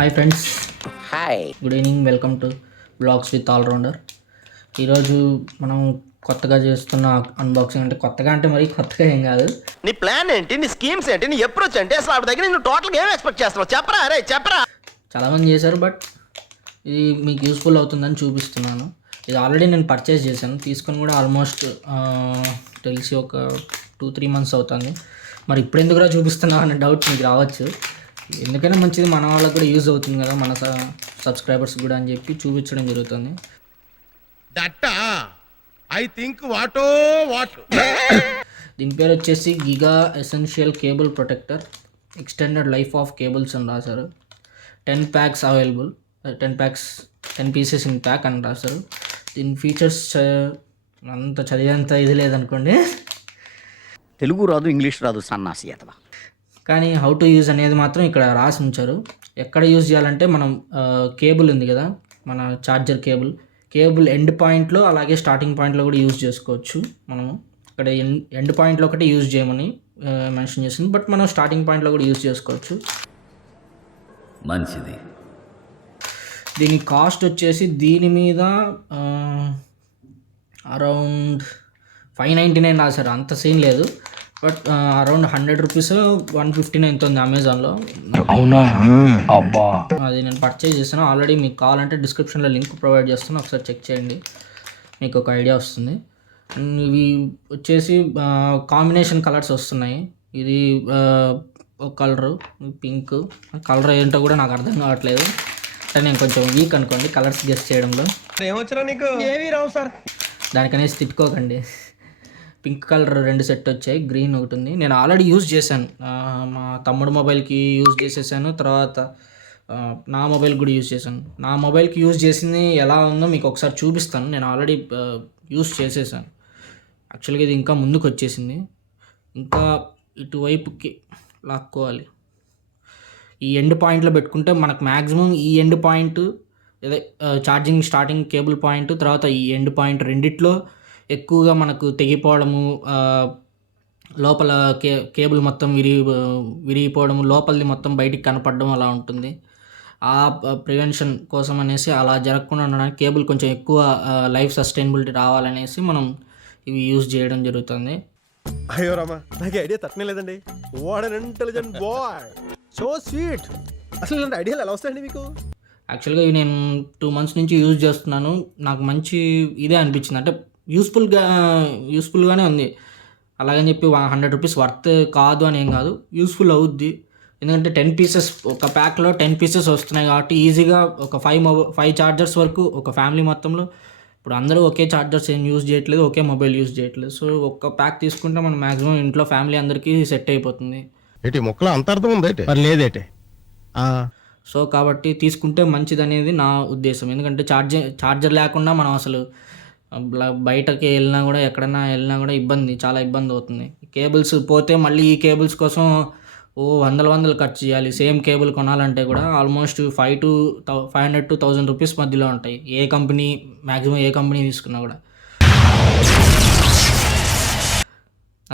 Hi friends, hi good evening. Welcome to vlogs with allrounder. ఈరోజు మనం కొత్తగా చేస్తున్న అన్బాక్సింగ్, అంటే కొత్తగా అంటే మరీ కొత్తగా ఏం కాదు. నీ ప్లాన్ ఏంటి? నీ స్కీమ్స్ ఏంటి? నీ అప్రోచ్ ఏంటి? అసలు ఆవిడ దగ్గర నువ్వు టోటల్గా ఏం ఎక్స్పెక్ట్ చేస్తున్నావు? చెప్పరా అరే చెప్పరా. చాలామంది చేశారు, బట్ ఇది మీకు యూస్ఫుల్ అవుతుందని చూపిస్తున్నాను. ఇది ఆల్రెడీ నేను పర్చేస్ చేశాను, తీసుకొని కూడా ఆల్మోస్ట్ తెలిసి ఒక 2-3 months అవుతుంది. మరి ఇప్పుడు ఎందుకురా చూపిస్తున్నావు అనే డౌట్ మీకు రావచ్చు. ఎందుకైనా మంచిది, మన వాళ్ళకి కూడా యూజ్ అవుతుంది కదా, మన సబ్స్క్రైబర్స్ కూడా అని చెప్పి చూపించడం జరుగుతుంది. దీని పేరు వచ్చేసి giga essential cable protector, extended life of cables అని రాశారు. 10 packs available, 10 pieces in pack అని రాశారు. దీని ఫీచర్స్ అంత చదివేంత ఇది లేదనుకోండి. తెలుగు రాదు, ఇంగ్లీష్ రాదు, సన్నాసి అతవా. కానీ హౌ టు యూజ్ అనేది మాత్రం ఇక్కడ రాసి ఉంచారు. ఎక్కడ యూజ్ చేయాలంటే మనం కేబుల్ ఉంది కదా, మన ఛార్జర్ కేబుల్ ఎండ్ పాయింట్లో అలాగే స్టార్టింగ్ పాయింట్లో కూడా యూజ్ చేసుకోవచ్చు. మనము ఇక్కడ ఎండ్ పాయింట్లో ఒకటి యూజ్ చేయమని మెన్షన్ చేసింది, బట్ మనం స్టార్టింగ్ పాయింట్లో కూడా యూజ్ చేసుకోవచ్చు. మంచిది. దీని కాస్ట్ వచ్చేసి దీని మీద అరౌండ్ 599 రాశారు, అంత సీన్ లేదు. బట్ అరౌండ్ 100 rupees 159 ఎంత ఉంది అమెజాన్లో. అవునా? అబ్బా, అది నేను పర్చేజ్ చేస్తాను ఆల్రెడీ. మీకు కావాలంటే డిస్క్రిప్షన్లో లింక్ ప్రొవైడ్ చేస్తాను, ఒకసారి చెక్ చేయండి, మీకు ఒక ఐడియా వస్తుంది. ఇవి వచ్చేసి కాంబినేషన్ కలర్స్ వస్తున్నాయి. ఇది ఒక కలరు పింక్, కలర్ ఏంటో కూడా నాకు అర్థం కావట్లేదు. అంటే నేను కొంచెం వీక్ అనుకోండి కలర్స్ గెస్ చేయడంలో. ఏమొచ్చరా నీకు? ఏమీ రావు సార్. దానికనేసి తిట్టుకోకండి. పింక్ కలర్ 2 సెట్ వచ్చాయి, గ్రీన్ ఒకటి ఉంది. నేను ఆల్రెడీ యూజ్ చేశాను, మా తమ్ముడు మొబైల్కి యూజ్ చేసేసాను, తర్వాత నా మొబైల్ కూడా యూజ్ చేశాను. నా మొబైల్కి యూజ్ చేసింది ఎలా ఉందో మీకు ఒకసారి చూపిస్తాను. నేను ఆల్రెడీ యూజ్ చేసేసాను. యాక్చువల్గా ఇది ఇంకా ముందుకు వచ్చేసింది, ఇంకా ఇటువైపుకి లాక్కోవాలి. ఈ ఎండ్ పాయింట్లో పెట్టుకుంటే మనకు మ్యాక్సిమం ఈ ఎండ్ పాయింట్, అదే ఛార్జింగ్ స్టార్టింగ్ కేబుల్ పాయింట్, తర్వాత ఈ ఎండ్ పాయింట్ రెండిట్లో ఎక్కువగా మనకు తెగిపోవడము, లోపల కేబుల్ మొత్తం విరిగిపోవడము, లోపలిది మొత్తం బయటికి కనపడడం అలా ఉంటుంది. ఆ ప్రివెన్షన్ కోసం అనేసి, అలా జరగకుండా ఉండడానికి కేబుల్ కొంచెం ఎక్కువ లైఫ్ సస్టైనబిలిటీ రావాలనేసి మనం ఇవి యూజ్ చేయడం జరుగుతుంది. అయ్యో రామా, నాకు ఐడియా తట్టనే లేదండి. What an intelligent boy, so sweet. అసలు ఇలాంటి ఐడియాలు ఎలా వస్తాయండి మీకు? యాక్చువల్గా ఇవి నేను 2 months నుంచి యూజ్ చేస్తున్నాను. నాకు మంచి ఇదే అనిపించింది, అంటే యూస్ఫుల్గానే ఉంది. అలాగని చెప్పి 100 rupees వర్త్ కాదు అని ఏం కాదు, యూస్ఫుల్ అవుద్ది. ఎందుకంటే 10 pieces, ఒక ప్యాక్లో 10 pieces వస్తున్నాయి కాబట్టి ఈజీగా ఒక 5 చార్జర్స్ వరకు ఒక ఫ్యామిలీ మొత్తంలో. ఇప్పుడు అందరూ ఒకే చార్జర్స్ ఏం యూజ్ చేయట్లేదు, ఒకే మొబైల్ యూజ్ చేయట్లేదు. సో ఒక్క ప్యాక్ తీసుకుంటే మనం మ్యాక్సిమం ఇంట్లో ఫ్యామిలీ అందరికీ సెట్ అయిపోతుంది. ఏంటి మొక్కలో అంత అర్థం ఉందేంటి? మరి లేదేంటి? సో కాబట్టి తీసుకుంటే మంచిది అనేది నా ఉద్దేశం. ఎందుకంటే చార్జర్ లేకుండా మనం అసలు బయటకి వెళ్ళినా కూడా, ఎక్కడైనా వెళ్ళినా కూడా చాలా ఇబ్బంది అవుతుంది. కేబుల్స్ పోతే మళ్ళీ ఈ కేబుల్స్ కోసం వందలు ఖర్చు చేయాలి. సేమ్ కేబుల్ కొనాలంటే కూడా ఆల్మోస్ట్ 500 to 1000 rupees మధ్యలో ఉంటాయి, మ్యాక్సిమం ఏ కంపెనీ తీసుకున్నా కూడా.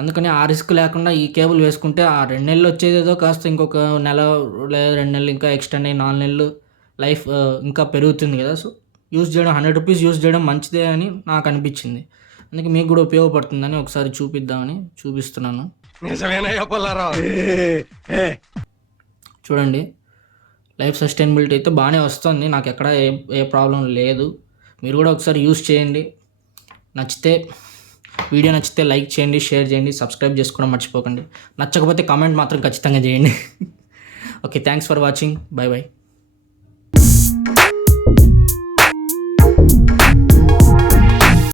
అందుకని ఆ రిస్క్ లేకుండా ఈ కేబుల్ వేసుకుంటే ఆ 2 నెలలు వచ్చేదేదో కాస్త ఇంకొక నెల లేదా 2 నెలలు ఇంకా ఎక్స్టెండ్ అయ్యి 4 నెలలు లైఫ్ ఇంకా పెరుగుతుంది కదా. సో యూజ్ చేయడం 100 rupees యూజ్ చేయడం మంచిదే అని నాకు అనిపించింది. అందుకే మీకు కూడా ఉపయోగపడుతుందని ఒకసారి చూపిద్దామని చూపిస్తున్నాను. చూడండి, లైఫ్ సస్టైనబిలిటీ అయితే బాగానే వస్తుంది, నాకు ఎక్కడ ఏ ప్రాబ్లం లేదు. మీరు కూడా ఒకసారి యూజ్ చేయండి. వీడియో నచ్చితే లైక్ చేయండి, షేర్ చేయండి, సబ్స్క్రైబ్ చేసుకోవడం మర్చిపోకండి. నచ్చకపోతే కామెంట్ మాత్రం ఖచ్చితంగా చేయండి. Okay, thanks for watching. By by.